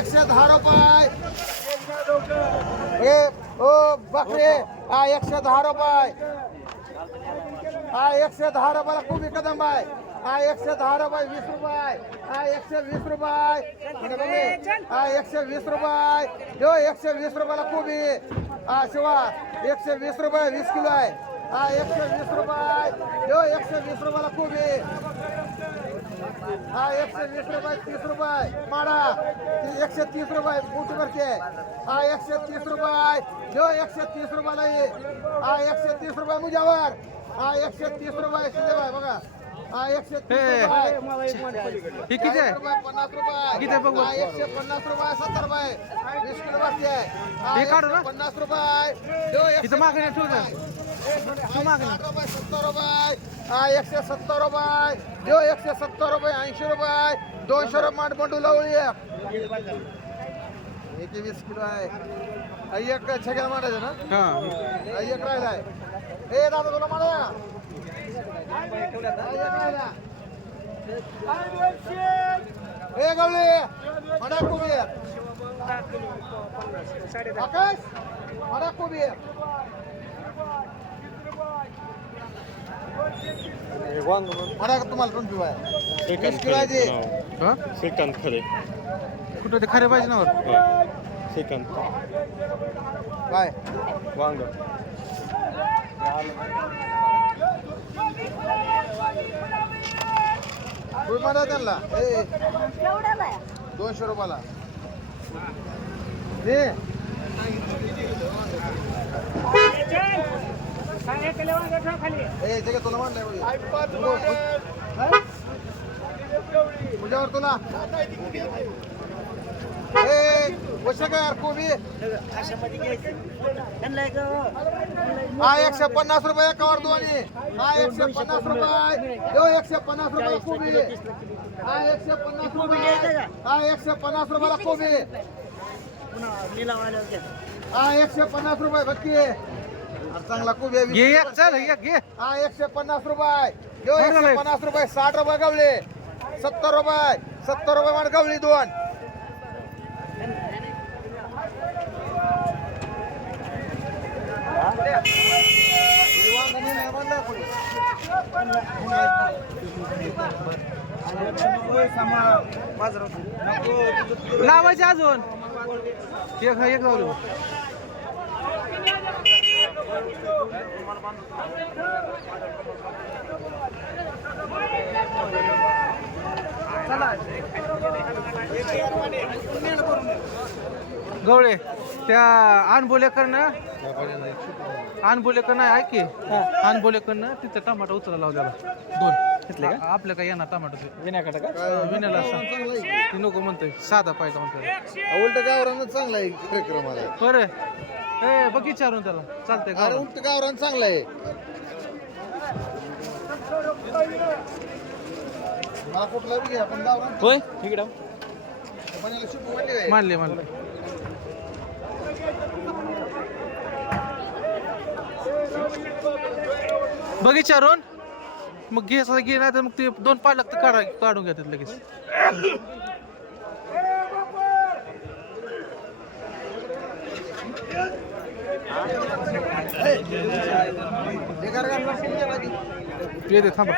एकशे दहा रुपये ओ बकरे हा एकशे दहा रुपये हा एकशे दहा रुपयाला खूप कदम आहे. हा एकशे दहा रुपये वीस रुपये. हा एकशे वीस रुपये. हा एकशे वीस रुपये. यो एकशे वीस रुपयाला कोबी हा शिवा एकशे वीस रुपये वीस किलो आहे. हा एकशे वीस रुपये. यो एकशे वीस रुपयाला कोबी हा एकशे वीस रुपये तीस रुपये. माडा एकशे तीस रुपये मोठी भरते हा एकशे तीस रुपये. जो एकशे तीस रुपयाला ये हा एकशे तीस रुपये मुजावर. हा एकशे तीस रुपये. शिंदे भाई बघा? हा एकशे तीस. रुपये. किती आहे? पन्नास रुपये. किती आहे बघ बघ. हा, एकशे पन्नास रुपये सत्तर रुपये. वीस किलो आहे हा, पन्नास रुपये. जो एकशे मागणी ठेवू रुपये सत्तर रुपये हा एकशे सत्तर रुपये जो एकशे सत्तर रुपये ऐंशी रुपये दोनशे रुपये माठ बंडू लावली एक वीस किलो आहे हा, एक छगेला ना हा हा, एक हे ए दादा तुला मांडा हा, एक म्हणा ए आकाश म्हणा कोबी कोबी माडा तुम्हाला पण पिवाय? वीस किलो आहे ते. हा? श्रीकांत खरे. कुठं ते खरे पाहिजे ना वर? श्रीकांत. काय? वांग. तुम्ही म्हणा त्यांना. ए. दोनशे रुपयाला. ए. ते तुला म्हणलंय तुला हा? एकशे पन्नास रुपये एकावर दोन्ही हा एकशे पन्नास रुपये. यो एकशे पन्नास रुपयाला कोबी. हा एकशे पन्नास रुपये. हा एकशे पन्नास रुपयाला कोबी. हा एकशे पन्नास रुपये बक्की अरे चांगला कोबी. घे एक चल एक घे. हा एकशे पन्नास रुपये. एकशे पन्नास रुपये साठ रुपये गवले. सत्तर रुपये सत्तर रुपये मान गवली दोन. लावायचे अजून. एक एक जाऊ गवळे त्या अनबोलेकरनं अनबोलेकर नाही ऐक की? अनबोलेकरनं तिथं टमाटा उचलायला लावलेला दोन. घेतले का? आपलं काय येणार टमाटो विण्याकडे का? विण्याला ती नको म्हणतोय. साधा पाहिजे म्हणतोय उलट गावरान चांगला आहे कार्यक्रमाला बरं. ए बघ विचारून त्याला. चालतंय अरे का उलट गावरान चांगला आहे. मला कुठला बी घ्या पण गावरान होय इकडं. पण याला शिपू म्हणली काय? मानले मानले. बघ विचारून. मग घे असं घे नाही तर मग ते दोन पालक तर काढा काढून घेतात लगेच. बेकार गावरान थांबा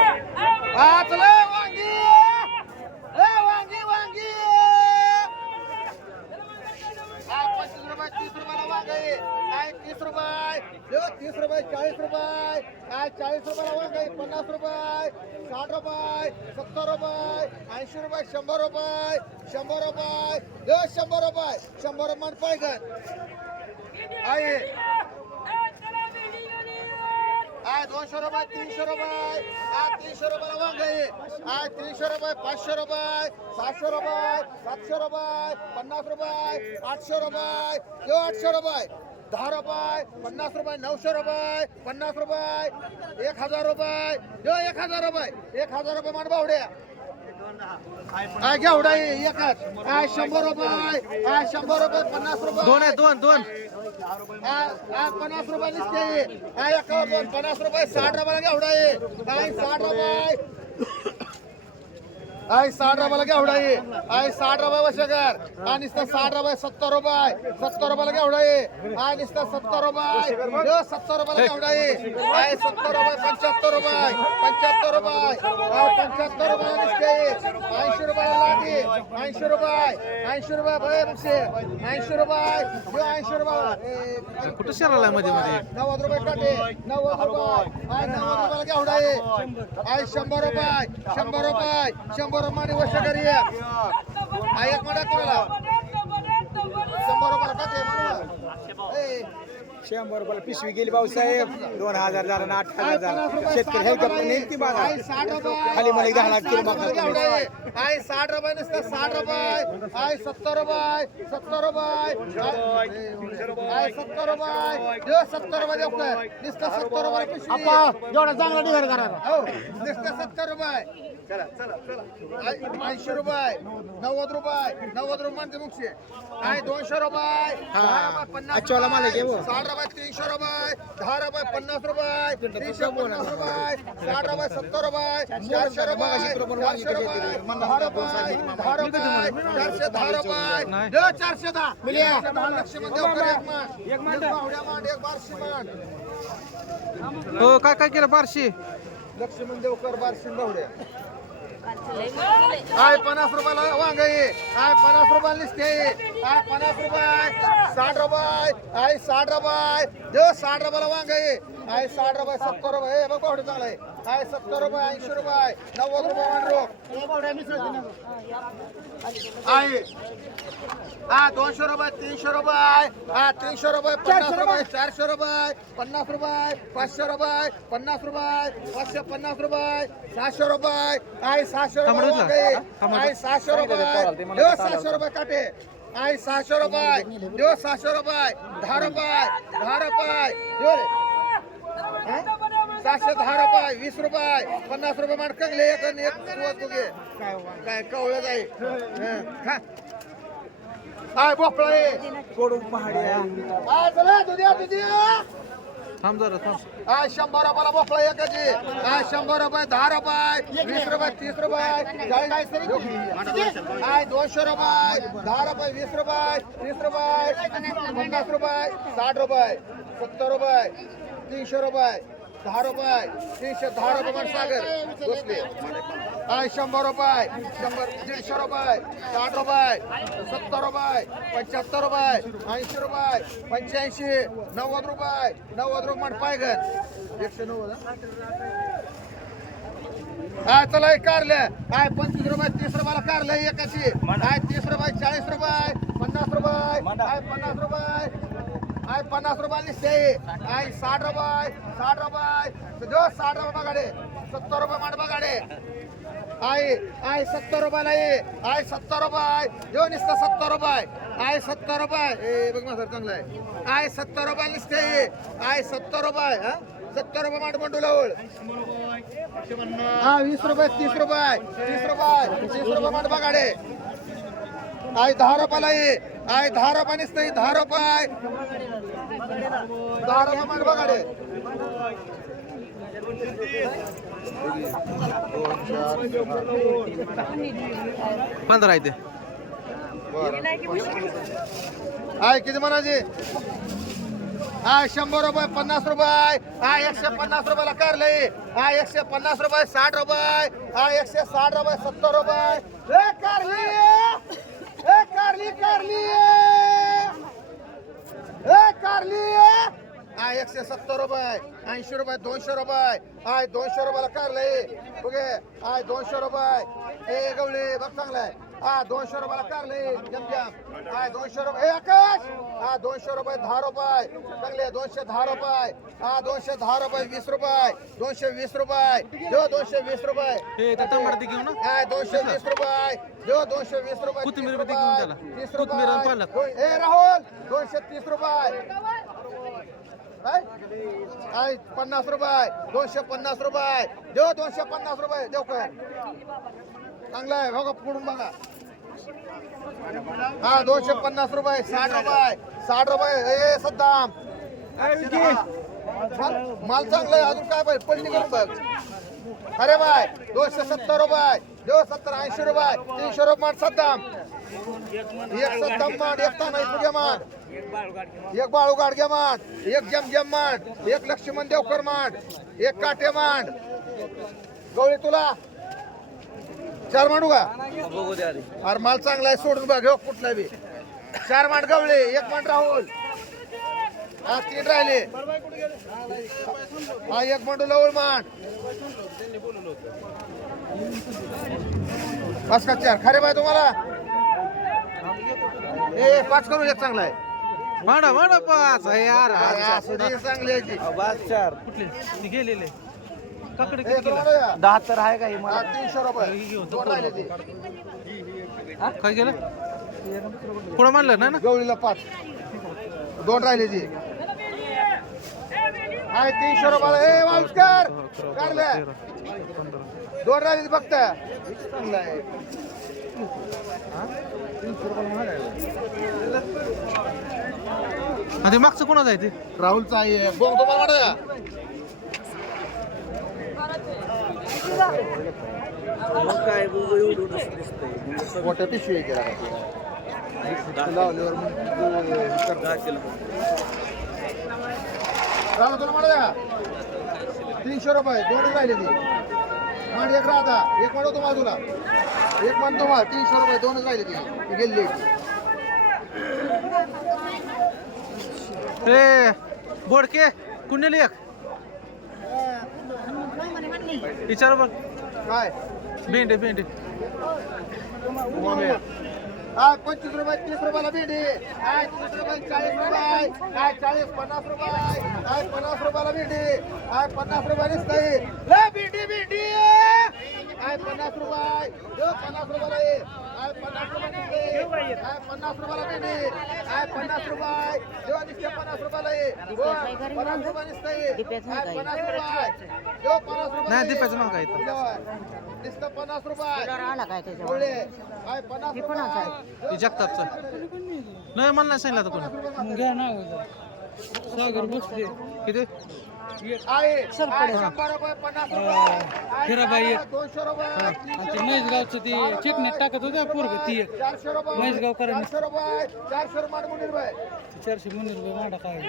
चला वांगी ए, वांगी वांगी हा पस्तीस रुपये तीस रुपयाला वांग आहे पन्नास रुपये. तीस रुपये चाळीस रुपये. काय चाळीस रुपयाला काही पन्नास रुपये साठ रुपये सत्तर रुपये ऐंशी रुपये शंभर रुपये शंभर रुपये. यो शंभर रुपये. शंभर रुपये पाहिजे आहे. आहे दोनशे रुपये तीनशे रुपये. हा तीनशे रुपयाला वांग आहे. आय तीनशे रुपये पाचशे रुपये सातशे रुपये सातशे रुपये पन्नास रुपये आठशे रुपये. किंवा आठशे रुपये. दहा रुपये पन्नास रुपये नऊशे रुपये पन्नास रुपये एक हजार रुपये. यो एक हजार रुपये. एक हजार रुपये मान बावड्या. आय घ्या उडाई एकच. आय शंभर रुपये आय शंभर रुपये पन्नास रुपये. दोन आहे दोन दोन. पन्नास रुपये दिसते आय एकावर दोन पन्नास रुपये साठ रुपयाला घ्या उडाई आय साठ रुपये. आय साठ रुपयाला घ्या उडाई आय साठ रुपये वशकर आय नुसतं साठ रुपये सत्तर रुपये. सत्तर रुपयाला घ्या उडाई आय नुसतं सत्तर रुपये. सत्तर रुपयाला घ्या उडाई आय सत्तर रुपये पंच्याहत्तर रुपये. पंच्याहत्तर रुपये. आय पंच्याहत्तर रुपये नुसते. ऐंशी रुपयाला लागी ऐंशी रुपये. ऐंशी रुपये बरे मुक्षे ऐंशी रुपये. ऐंशी रुपये. कुठं शहराला मध्ये मध्ये? नव्वद रुपये काटे. नव्वद रुपये. आय नव्वद रुपयाला घ्या उडाई आय शंभर रुपये. शंभर रुपये. शंभर रुपये वर्ष करी आय एक म्हणा कोणाला शंभर रुपयाला म्हणून शंभर रुपयाला पिशवी गेली भाऊसाहेब दोन हजार झाला ना आठ हजार झाला. रुपये, शेतकरी साठ हे का रुपये, नेमकी बाजार. साठ खाली मला दहा लाख आय किलो साठ रुपये साठ नुसतं साठ रुपये. आय सत्तर रुपये. सत्तर रुपये. आय सत्तर रुपये. देव सत्तर रुपये काय? नुसतं सत्तर रुपये पिशवी. एवढा चांगला निघाल करा. हो नुसतं सत्तर रुपये. चला चला चला. ऐंशी रुपये. नव्वद रुपये. नव्वद रुपये म्हणते मुक्षे. आय दोनशे रुपये. पन्नास आहे की रुपये? साठ रुपये तीनशे रुपये दहा रुपये पन्नास रुपये तीनशे पन्नास रुपये साठ रुपये सत्तर रुपये चारशे रुपये चारशे रुपये दहा रुपये दहा रुपये चारशे दहा रुपये चारशे दहा चारशे दहा लक्षमध्ये एक मान एक बावड्या मान एक बारशे मान हो काय काय केलं बारशे? लक्ष्मण देवकर बारशिंग बावड्या आय पन्नास रुपयाला वांग आहे? आय पन्नास रुपयाला निसते आहे? आय पन्नास रुपये? साठ रुपये. आय साठ रुपये? देव साठ रुपयाला वांग आहे. आय साठ रुपये? सत्तर रुपये. बघ बावडे चांगला आहे. आय सत्तर रुपये ऐंशी रुपये नव्वद रुपये आहे हा दोनशे रुपये तीनशे रुपये. हा तीनशे रुपये पन्नास रुपये चारशे रुपये पन्नास रुपये पाचशे रुपये पन्नास रुपये पाचशे पन्नास रुपये सहाशे रुपये. आहे सहाशे रुपये. आहे सहाशे रुपये. देव सहाशे रुपये काटे. आहे सहाशे रुपये. देव सहाशे रुपये. दहा रुपये. दहा रुपये? सहाशे दहा रुपये वीस रुपये पन्नास रुपये कंगले एक आणि एक सुरुवात बघे काय कवळत आहे हं, काय भोपळा आहे पहाड्या. काय चला दुधिया दुधिया थांब जरा थांब. काय शंभर रुपयाला भोपळा एकाची काय शंभर रुपये दहा रुपये वीस रुपये तीस रुपये चाळीस काय दोनशे रुपये दहा रुपये वीस रुपये तीस रुपये पन्नास रुपये साठ रुपये सत्तर रुपये तीनशे रुपये. दहा रुपये तीनशे दहा रुपये पण सागर. बसले. काय शंभर रुपये शंभर दीडशे रुपये साठ रुपये सत्तर रुपये पंच्याहत्तर रुपये ऐंशी रुपये पंच्याऐंशी नव्वद रुपये नव्वद रुपये म्हण पायगन एकशे नव्वद काय चला हे कारलं. काय पंचवीस रुपये तीस रुपयाला कारलं एकाची काय तीस रुपये चाळीस रुपये पन्नास रुपये. काय पन्नास रुपये. आय पन्नास रुपये लिस्टे आय साठ रुपये साठ रुपये. जो साठ रुपये बघाडे सत्तर रुपये मांड बघाडे. आय आय सत्तर रुपयाला ये आय सत्तर रुपये. जो निसतं सत्तर रुपये. आय सत्तर रुपये. ए बघ ना सर चांगलं आहे. आय सत्तर रुपये निसते ये सत्तर रुपये हा? सत्तर रुपये मांड पण लावळ. हा वीस रुपये तीस रुपये तीस रुपये तीस रुपये मांड बघाडे. आय दहा रुपयाला ये आहे दहा रुपये नुसतं ये, दहा रुपये. दहा रुपये मांड बघाडे पंधरा आहे ते. किती म्हणायचे? हाय शंभर रुपये पन्नास रुपये. हाय एकशे पन्नास रुपयाला कारले हाय एकशे पन्नास रुपये साठ रुपये. हाय एकशे साठ रुपये सत्तर रुपये. ए कारली कारली कारली ए कारली हाय एकशे सत्तर रुपये. ऐंशी रुपये दोनशे रुपये. हाय दोनशे रुपयाला कारले. बघे. हाय दोनशे रुपये. ए गवळी बघ चांगलाय हा दोनशे रुपयाला कारले. जम जम हाय दोनशे रुपये. ए आकाश. हा दोनशे रुपये दहा रुपये. चांगले दोनशे दहा रुपये. हा दोनशे दहा रुपये वीस रुपये. दोनशे वीस रुपये. दोनशे वीस रुपये. हे त्या टमाटर ते घेऊ ना. काय दोनशे वीस रुपये. दोनशे वीस रुपये कोथिंबीर बी घेऊन त्याला. तीस कोथिंबीर आणि रुपये पालक. दोन- ए राहुल दोनशे तीस रुपये. काय? काय? पन्नास रुपये. दोनशे पन्नास रुपये. देव दोनशे पन्नास रुपये. देव काय चांगला आहे. बघा पुढून बघा. हा दोनशे पन्नास रुपये. साठ रुपये. साठ रुपये. ए सद्दाम. माल माल चांगला आहे. अजून काय पाहिजे? पलटी करून बघ. अरे बाय दोनशे सत्तर रुपये. देव सत्तर ऐंशी रुपये तीनशे रुपये माठ सद्दाम. एक सद्दाम माठ एक तानाई तुझ्या माठ एक बाळू गाडगे माठ एक जमजम माठ एक लक्ष्मण देवकर माठ एक काटे माठ गवळी तुला. चार मांडू का? अरे माल चांगला आहे सोडून बघ घेऊ कुठला बी. चार मांड गवळे एक मांड राहुल. हा तीन राहिले. हा एक मांडू लवळ मांड. पाच का चार. खरे बाय तुम्हाला. ए पाच करू एक चांगला आहे. मांडा मांडा पाच. आहे यार चांगली आहे ती. कुठले? ती गेलेले. काकडे ए, किती. दहा तर आहे का हे हा, तीनशे रुपये. दोन राहिले ते. काय केलं? पुढं मानलं ना ना? गवळीला पाच. दोन राहिले ती. आहे तीनशे रुपयाला. ए वाळूसकर काढलं. दोन राहिले ती फक्त. चांगलं आहे आणि ते मागचं कोणाचं आहे ते? राहुलचा आहे. बोंग तुम्हाला वाटत का? मोठ्या पिशवी आहे केला लावल्यावर मग तुला तीनशे रुपये दोन राहिले ती. मांड एक राहता. एक म्हणतो तुम्हाला तुला एक म्हणतो तुम्हाला तीनशे रुपये दोनच राहिले ती गेली. ए बोडके कुणेली एक. विचार बघ काय? भेंडे भेंडे. पंचवीस रुपये तीस रुपयाला भेंडी. काय तीस रुपये चाळीस रुपये. काय चाळीस पन्नास रुपये. काय पन्नास रुपयाला भेंडी. काय पन्नास रुपये दिसतंय. ले भेंडी भेंडी. काय पन्नास रुपये? पन्नास रुपयाला ये. काय पन्नास रुपये दिसते काय पन्नास रुपयाला भेंडी काय पन्नास रुपये? दिसते पन्नास रुपयाला ये. पन्नास रुपये दिसतंय काय पन्नास रुपये? देऊ पन्नास रुपये नाही, दीपाचं आहे इथं. दिसतं पन्नास रुपये. आला काय. काय पन्नास? रुपये? ते जगतापचं. नाही मला नाही सांगितलं कोणी. सागर बसले. किती? हिराबाई. दोनशे रुपये. म्हैसगावचं ते चिकण्यात टाकत होत्या पोरग ती चारशे रुपये. म्हैसगावकरांनी. चारशे रुपये चारशे रुपये मुनी रुपये चारशे रुपये माडा काय?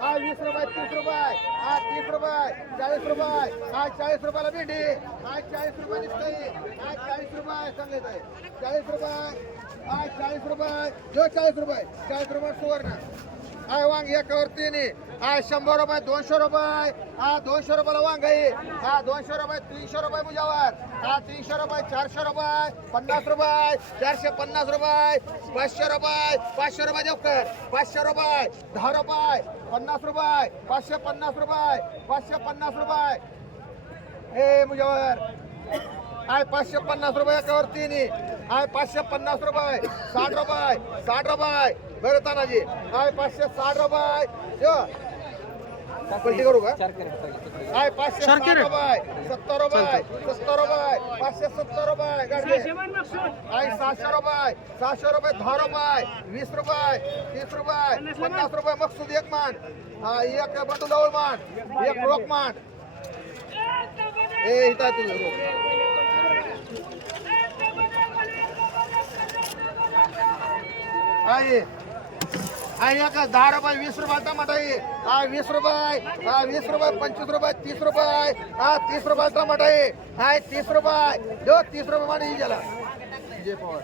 हा वीस रुपये तीस रुपये हा तीस रुपये चाळीस रुपये हा चाळीस रुपयाला भेंडी. हा चाळीस रुपये दिसतंय. हा चाळीस रुपये चांगले आहे. चाळीस रुपये हा चाळीस रुपये जो चाळीस रुपये चाळीस रुपये सुवर्ण. हाय वांग एकावर तीन हा शंभर रुपये दोनशे रुपये. हा दोनशे रुपयाला वांग आहे. हा दोनशे रुपये तीनशे रुपये मुजावर हा तीनशे रुपये चारशे रुपये पन्नास रुपये चारशे पन्नास रुपये पाचशे रुपये पाचशे रुपये देवकर पाचशे रुपये दहा रुपये पन्नास रुपये पाचशे पन्नास रुपये पाचशे पन्नास रुपये. हे मुजावर आय पाचशे पन्नास रुपये एकावर तीन आय पाचशे पन्नास रुपये साठ रुपये साठ रुपये. बरं तानाजी. आय पाचशे साठ रुपये. यो. पलटी करू का? आय पाचशे साठ. रुपये. सत्तर रुपये सत्तर रुपये पाचशे सत्तर रुपये गाडी. आय सहाशे रुपये सहाशे रुपये दहा रुपये वीस रुपये तीस रुपये पन्नास रुपये. मकसूद एक मान. हा एक बंडू लवळ मान एक रोख मान. ए इथं तुझं रोख आहे दहा रुपये वीस रुपये टमाटा आहे हा वीस रुपये हा वीस रुपये पंचवीस रुपये तीस रुपये हा तीस रुपये टमाटा आहे हाय तीस रुपये जो तीस रुपये मध्ये गेला विजय पवार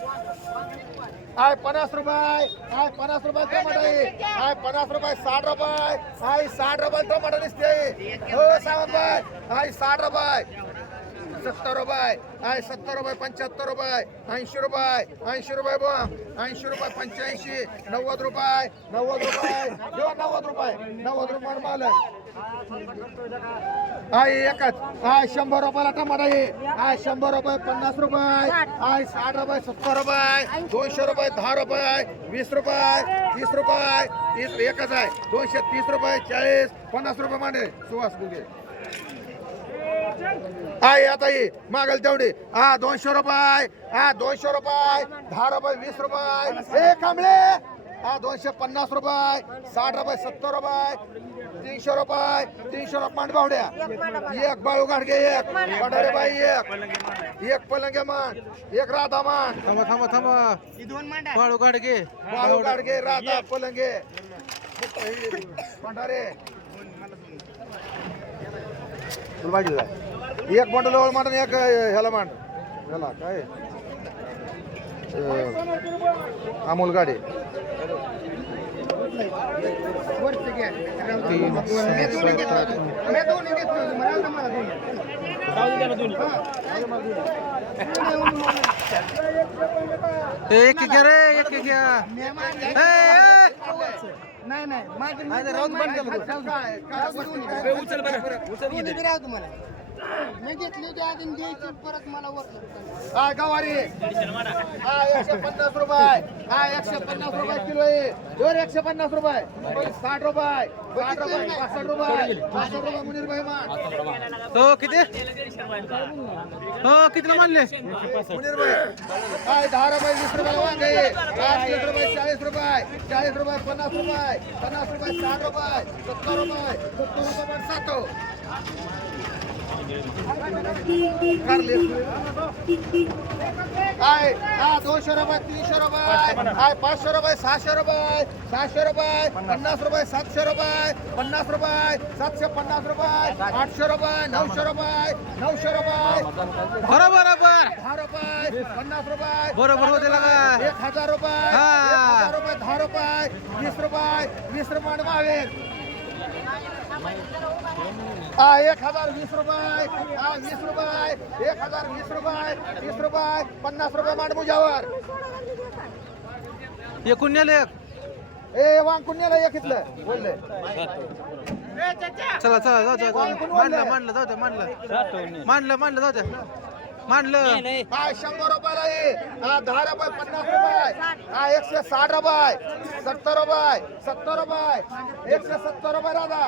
हाय पन्नास रुपये हाय पन्नास रुपये टमाटा आहे हाय पन्नास रुपये साठ रुपये हाय साठ रुपये टमाटा दिसते हो सावंत हाय साठ रुपये सत्तर रुपये. आहे सत्तर रुपये पंच्याहत्तर रुपये. ऐंशी रुपये. ऐंशी रुपये बा ऐंशी रुपये पंच्याऐंशी. नव्वद रुपये. नव्वद रुपये. देऊ नव्वद रुपये. नव्वद रुपये माल आहे एकच. आहे शंभर रुपयाला टमाटा आहे. आहे शंभर रुपये पन्नास रुपये. आहे साठ रुपये सत्तर रुपये. दोनशे रुपये दहा रुपये. वीस रुपये तीस रुपये. तीस एकच आहे. दोनशे तीस रुपये चाळीस पन्नास रुपये मांडे. सुहास गुगे. आहे आता ये. मागल तेवढी. हा दोनशे रुपये. हा दोनशे रुपये. दहा रुपये वीस रुपये. हे कांबळे हा दोनशे पन्नास रुपये. साठ रुपये सत्तर रुपये. तीनशे रुपये. तीनशे रुपये मांड बावड्या एक बाळू गाडगे एक. पडारे बाई एक. एक पलंगे मान एक राधा मान थांबा थांबा थांबा. बाळू गाडगे. बाळू गाडगे राधा पलंगे. भंडारे? एक बंडल ओळ मांड एक ह्याला मांड ह्याला काय अमोल गाडे एक घ्या रे एक एक घ्या. नाही नाही माझी काय मी घेतली होती आधी द्यायची परत मला वर काय गवारी. हा एकशे पन्नास रुपये. हा एकशे पन्नास रुपये किलो आहे. दोन एकशे पन्नास रुपये. साठ रुपये. साठ रुपये. पासष्ट रुपये. पासष्ट रुपये मुनीर भाई मान. हो किती? हो कितीला मानले? मुनीर भाई. काय दहा रुपये वीस रुपये वांगे. तीस रुपये चाळीस रुपये. चाळीस रुपये पन्नास रुपये. पन्नास रुपये साठ रुपये. सत्तर रुपये. सत्तर रुपये पण काय हा दोनशे रुपये तीनशे रुपये काय पाचशे रुपये सहाशे रुपये सहाशे रुपये पन्नास रुपये सातशे रुपये पन्नास रुपये सातशे पन्नास रुपये आठशे रुपये नऊशे रुपये नऊशे रुपये बरोबर दहा रुपये पन्नास रुपये बरोबर होते एक हजार रुपये. एक हजार रुपये दहा रुपये वीस रुपये वीस रुपये हा एक हजार वीस रुपये. हा वीस रुपये. एक हजार वीस रुपये. तीस रुपये. पन्नास रुपये मांडमुजावर एकूण नेले एक. ए वांकुण्याला एक इथलं. बोलले. चला चला जाऊ द्या मांडलं मांडलं जाऊ द्या मांडलं. मांडलं मांडलं जाऊ द्या. मांडलं. हा शंभर रुपयाला आहे हा दहा रुपये पन्नास रुपये. हा एकशे साठ रुपये. सत्तर रुपये सत्तर रुपये. एकशे सत्तर रुपये दादा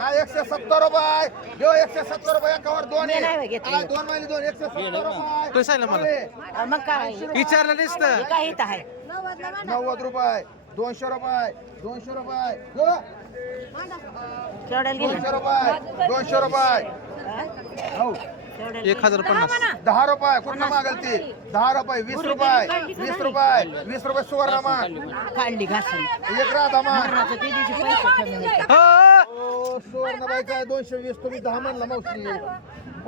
हा एकशे सत्तर रुपये. देऊ एकशे सत्तर रुपये एकावर दोन आहे. हा, दोन महिने दोन एकशे सत्तर रुपये. मला. मग काय? विचारलं नुसतं काय येत आहे. नव्वद रुपये दोनशे रुपये दोनशे रुपये. हो, दोनशे रुपये दोनशे रुपये. हो. एक हजार पन्नास. दहा रुपये कुठं मागल ती दहा रुपये वीस रुपये वीस रुपये वीस रुपये सुवर्ण मान काढली घासून. एक राधा मान मरणाचं ते दिवशी पैसे कमी होते. हो ओ, सुवर्ण बाईचा दोनशे वीस तुम्ही दहा म्हणला मावशी.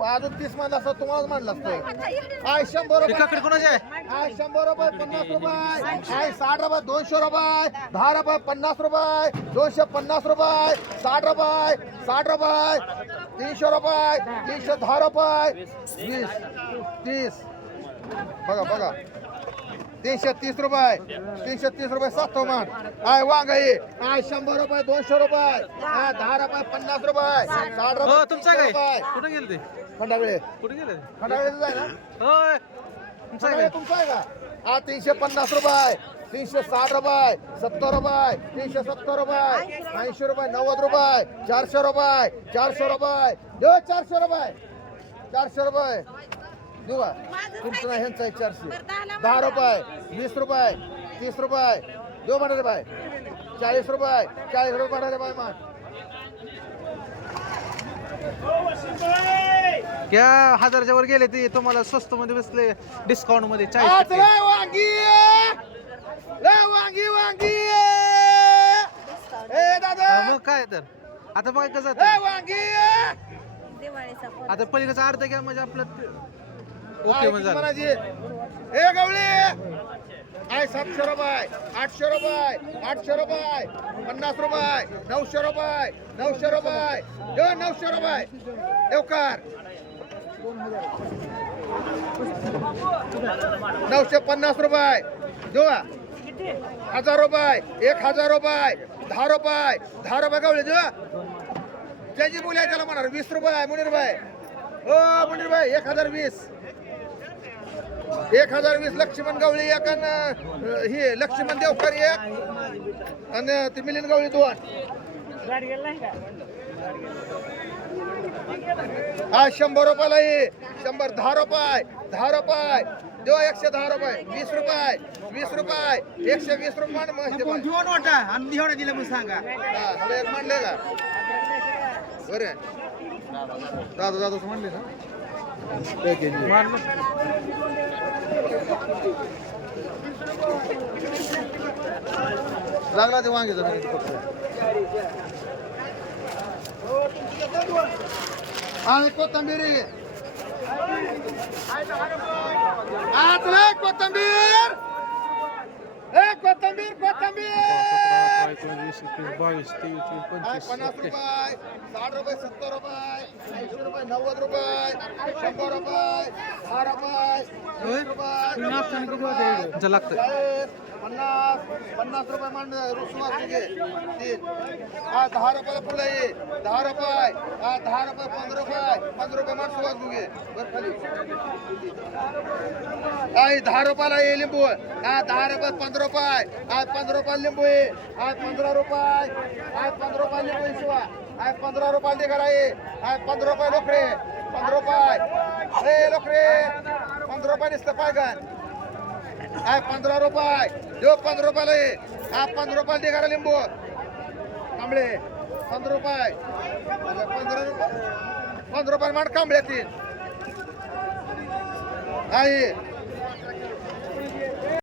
अजून तीस म्हणला असता तुम्हाला म्हणला असतं आय शंभर रुपये. काकडी कोणाची आहे? आय शंभर रुपये पन्नास रुपये. आय साठ रुपये दोनशे रुपये. दहा रुपये पन्नास रुपये. दोनशे पन्नास रुपये. साठ रुपये साठ रुपये. तीनशे रुपये तीनशे दहा रुपये. वीस तीस. बघा बघा. तीनशे तीस रुपये. तीनशे तीस रुपये सात मान आय वांग आहे आय शंभर रुपये दोनशे रुपये. आय दहा रुपये पन्नास रुपये. साठ हो रुपये तुमचं तीनशे काय रुपये. कुठे गेले ते खंडावेळे कुठे गेले? खंडावेळेचं आहे ना? होय. तुमचं काय तुमचं आहे का? हा तीनशे पन्नास रुपये. तीनशे साठ रुपये. सत्तर रुपये. तीनशे सत्तर रुपये. ऐंशी रुपये नव्वद रुपये. चारशे रुपये. चारशे रुपये. देऊ चारशे रुपये. चारशे रुपये. देऊ का? तुमचं नाही ह्यांचं आहे चारशे. दहा रुपये. वीस रुपये. तीस रुपये. देऊ म्हणा रे बाय चाळीस रुपये. चाळीस रुपये म्हणा रे बाय मान. क्या हजारच्या वर गेले ते तुम्हाला स्वस्त मध्ये बसले डिस्काउंटमध्ये चाळीस वांगी वांगी वांगी ए दादा. मग काय तर? आता बघा कसं ए जातं. वांगी आता पलीकडचा अर्ध घ्या म्हणजे आपलं ओके म्हणजे झालं. म्हणायची? ए गवळी. आय सातशे रुपये आठशे रुपये आठशे रुपये पन्नास रुपये नऊशे रुपये नऊशे रुपये ए, नऊशे रुपये. एवकार नऊशे पन्नास रुपये. देऊ का? हजार रुपये. एक हजार रुपये. दहा रुपये. दहा रुपये गवळे देऊ ज्याची मुली आहे त्याला म्हणणार वीस रुपये मुनीर भाई. हो मुनीर भाई एक हजार वीस. एक हजार वीस लक्ष्मण गवळी एक आणि हे लक्ष्मण देवकर एक आणि ती मिलिंद गवळी दोन. हा शंभर रुपयाला ये. शंभर दहा रुपये. दहा रुपये. देऊ एकशे दहा रुपये. वीस रुपये. वीस रुपये. एकशे वीस रुपये म्हणजे घेऊन वाटा. आणि दिवडा दिलं म्हणून सांगा. हा, एक म्हणले का? बरं. दादा दादा म्हणले ना लागला ते वांगे जमीन आणि कोथंबीर. आज कोथंबीर. ए कोथंबीर कोथंबीर. वीस एकवीस बावीस तेवीस पंचवीस पन्नास रुपये साठ रुपये सत्तर रुपये ऐंशी रुपये नव्वद रुपये शंभर रुपये दहा रुपये रुपये. लागतं. पन्नास पन्नास रुपये मान सुमार तुझे तीन. हा दहा रुपयाला पुढे ये. दहा रुपये. हा दहा रुपये पंधरा रुपये. पंधरा रुपये मान सुमार तुझे बर खाली. हा दहा रुपयाला ये लिंबू. हा दहा रुपये पंधरा रुपये. हा पंधरा रुपयाला लिंबू ये. हा पंधरा रुपये. हा पंधरा रुपये लिंबू आहे शिवा. हा पंधरा रुपयाला दे करा ये. हा पंधरा रुपये लोकरे. पंधरा रुपये. ए लोकरे. पंधरा रुपये नुसतं पायगन काय पंधरा रुपये. देऊ पंधरा रुपयाला ये. हा पंधरा रुपयाला दे करा लिंबू. कांबळे पंधरा रुपये. म्हणजे पंधरा रुपये. पंधरा रुपये माड कांबळे तीन आहे